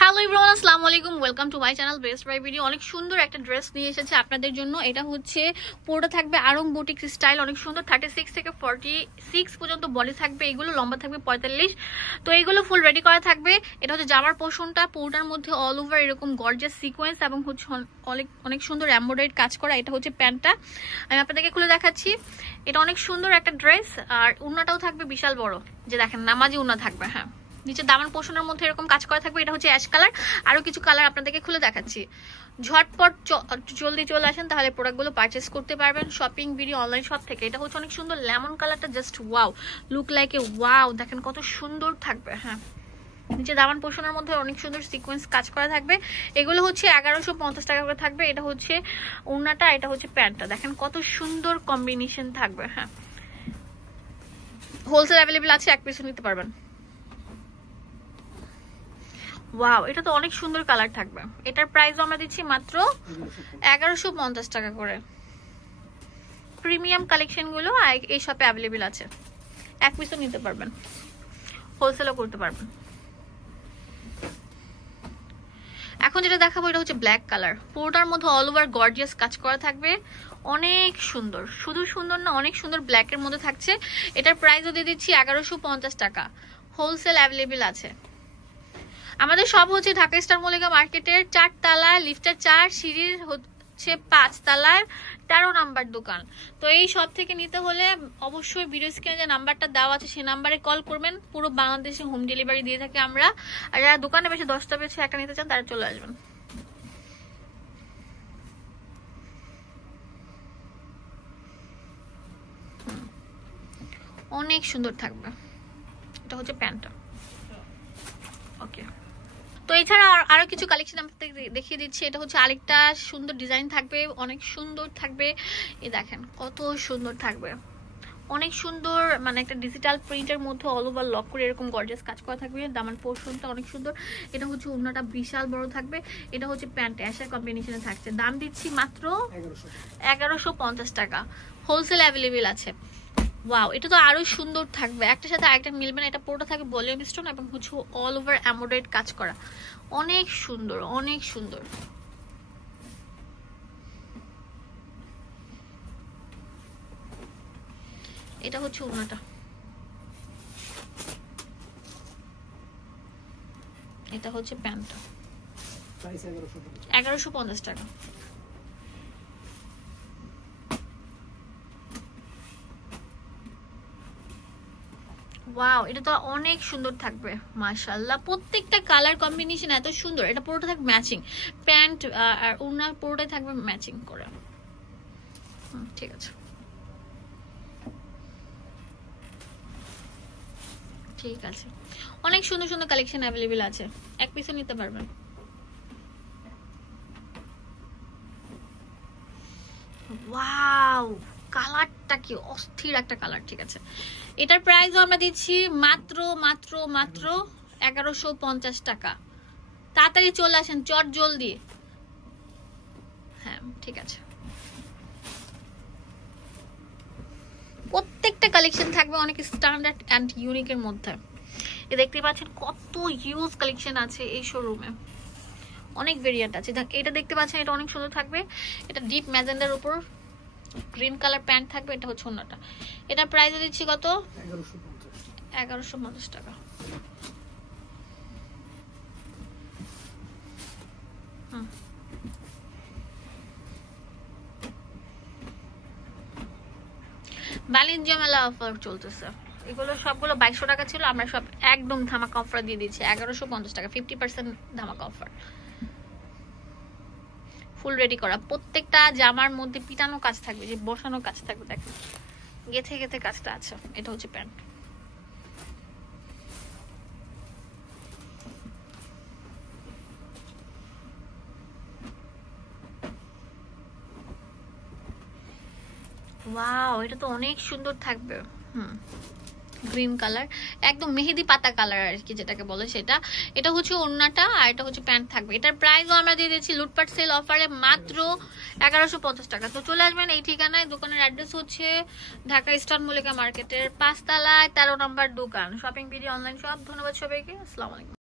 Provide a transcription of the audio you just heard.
Hello everyone, আসসালামু আলাইকুম, welcome to my channel best buy video. অনেক সুন্দর একটা ড্রেস নিয়ে এসেছে আপনাদের জন্য। এটা হচ্ছে পুরোটা থাকবে আরং বুটিক স্টাইল, অনেক সুন্দর। 36 থেকে 46 পর্যন্ত বডি থাকবে, এগুলো লম্বা থাকবে 45। তো এইগুলো ফুল রেডি করা থাকবে। এটা হচ্ছে জামার পোর্শনটা, পুরোটার মধ্যে অল ওভার এরকম গর্জিয়াস সিকোয়েন্স এবং হচ্ছে অনেক সুন্দর এমব্রয়ডারি কাজ করা। এটা হচ্ছে প্যান্টটা, আমি আপনাদেরকে খুলে দেখাচ্ছি। এটা অনেক সুন্দর একটা ড্রেস, আর উন্নাটাও থাকবে বিশাল বড়, যে দেখেন নামাজি উন্না থাকবে। হ্যাঁ, নিচে দামান পোর্শনের মধ্যে এরকম কাজ করা থাকবে। এটা হচ্ছে অ্যাশ কালার, আরো কিছু কালার আপনাদেরকে খুলে দেখাচ্ছি। ঝটপট জলদি চলে আসেন, তাহলে প্রোডাক্টগুলো পারচেস করতে পারবেন শপিং ভিডিও অনলাইন শপ থেকে। এটা হচ্ছে অনেক সুন্দর লেমন কালারটা, just wow, look like a wow. দেখেন কত সুন্দর থাকবে। হ্যাঁ, নিচে দামান পোর্শনের মধ্যে অনেক সুন্দর সিকোয়েন্স কাজ করা থাকবে। এগুলো হচ্ছে 1150 টাকা করে থাকবে। এটা হচ্ছে ওড়নাটা, এটা হচ্ছে প্যান্টটা। দেখেন কত সুন্দর কম্বিনেশন থাকবে। হ্যাঁ, হোলসেল অ্যাভেলেবেল আছে, এক পিসও নিতে পারবেন। ওয়াও, এটা তো অনেক সুন্দর কালার থাকবে। এটার প্রাইস আমরা দিচ্ছি মাত্র 1150 টাকা করে। প্রিমিয়াম কালেকশন গুলো এই শপে অ্যাভেলেবেল আছে, এক পিসও নিতে পারবেন, হোলসেলও করতে পারবেন। এখন যেটা দেখাবো এটা হচ্ছে ব্ল্যাক কালার, পুরোটার মধ্যে অল ওভার গর্জিয়াস কাজ করা থাকবে, অনেক সুন্দর। শুধু সুন্দর না, অনেক সুন্দর ব্ল্যাকের মধ্যে থাকছে। এটার প্রাইসও দিয়ে দিচ্ছি 1150 টাকা, হোলসেল অ্যাভেলেবেল আছে। আমাদের সব হচ্ছে ঢাকা স্টার মল্লিকা মার্কেটের 4 তলায়, লিফটের 4, সিঁড়ির হচ্ছে 5 তলায় 13 নাম্বার দোকান। তো এই সব থেকে নিতে হলে অবশ্যই ভিডিও স্ক্রিনে যে নাম্বারটা দেওয়া আছে সেই নাম্বারে কল করবেন। পুরো বাংলাদেশে হোম ডেলিভারি দিয়ে থাকি আমরা। আর যারা দোকানে বেশি 10টা বেশি একা নিতে চান তারা চলে আসবেন। অনেক সুন্দর থাকবে। এটা হচ্ছে প্যান্টটা। ওকে, তো এছাড়া আরো কিছু কালেকশন আপনাদের দেখিয়ে দিচ্ছি। এটা হচ্ছে আরেকটা সুন্দর ডিজাইন থাকবে, অনেক সুন্দর থাকবে। এই দেখেন কত সুন্দর থাকবে, অনেক সুন্দর, মানে একটা ডিজিটাল প্রিন্টের মধ্যে অল ওভার লক করে এরকম গর্জিয়াস কাজ করা থাকবে। দামান পোর্শনটা অনেক সুন্দর। এটা হচ্ছে ওড়নাটা বিশাল বড় থাকবে। এটা হচ্ছে প্যান্ট অ্যাশের কম্বিনেশনে থাকছে। দাম দিচ্ছি মাত্র 1150 টাকা, হোলসেল অ্যাভেলেবেল আছে। ওয়াও, এটা তো আরো সুন্দর থাকবে, একটার সাথে আরেকটা মিলবে না। এটা পুরোটা থাকবে ভলিউম স্টোন এবং হচ্ছে অল ওভার এমব্রয়ডারি কাজ করা, অনেক সুন্দর, অনেক সুন্দর। এটা হচ্ছে ওড়নাটা, এটা হচ্ছে প্যান্টটা, 1150 টাকা। ওয়াও, এটা তো অনেক সুন্দর থাকবে মাশাআল্লাহ। প্রত্যেকটা কালার কম্বিনেশন এত সুন্দর। এটা পুরোটা থাকবে ম্যাচিং, প্যান্ট আর ওড়না পুরোটাই থাকবে ম্যাচিং করে। ঠিক আছে, ঠিক আছে। অনেক সুন্দর সুন্দর কালেকশন অ্যাভেলেবেল আছে, এক পিসও নিতে পারবেন। ওয়াও, কালারটা কি অস্থির একটা কালার। ঠিক আছে, এটার প্রাইসও আমরা দিচ্ছি মাত্র মাত্র মাত্র 1150 টাকা। তাড়াতাড়ি চলে আসেন, চট জলদি। হ্যাঁ, ঠিক আছে। প্রত্যেকটা কালেকশন থাকবে অনেক স্ট্যান্ডার্ড অ্যান্ড ইউনিকের মধ্যে। এ দেখতে পাচ্ছেন কত ইউজ কালেকশন আছে এই শোরুমে, অনেক ভেরিয়েন্ট আছে। এটা দেখতে পাচ্ছেন, এটা অনেক সুন্দর থাকবে। এটা ডিপ ম্যাজেন্ডার উপর গ্রিন কালার প্যান্ট থাকবে। এটা হচ্ছে ওড়নাটা। এটা প্রাইস দিচ্ছি কত? 1150 টাকা। বাণিজ্য মেলা অফার চলতেছে। এগুলো সবগুলো 2200 টাকা ছিল, আমরা সব একদম ধামাকা অফার দিয়ে দিচ্ছি 1150 টাকা, 50% ধামাকা অফার। ফুল রেডি করা, প্রত্যেকটা জামার মধ্যে পিটানো কাজ থাকবে, যে বসানো কাজ থাকবে। দেখেন গেথে গেথে কাজটা আছে। এটা হচ্ছে প্যান্ট। ওয়াও, এটা তো অনেক সুন্দর থাকবে। গ্রিন কালার, একদম মেহেদি পাতা কালার আর কি যেটাকে বলে সেটা। এটা হচ্ছে ওড়নাটা, আর এটা হচ্ছে প্যান্ট থাকবে। এটার প্রাইসও আমরা দিয়ে দিচ্ছি লুটপাট সেল অফারে মাত্র 1150 টাকা। তো চলে আসবেন এই ঠিকানায়। দোকানের অ্যাড্রেস হচ্ছে ঢাকা স্টার মল্লিকা মার্কেটের 5 তলায় 13 নম্বর দোকান, শপিং ভিডিও অনলাইন শপ। ধন্যবাদ সবাইকে, আসসালামু আলাইকুম।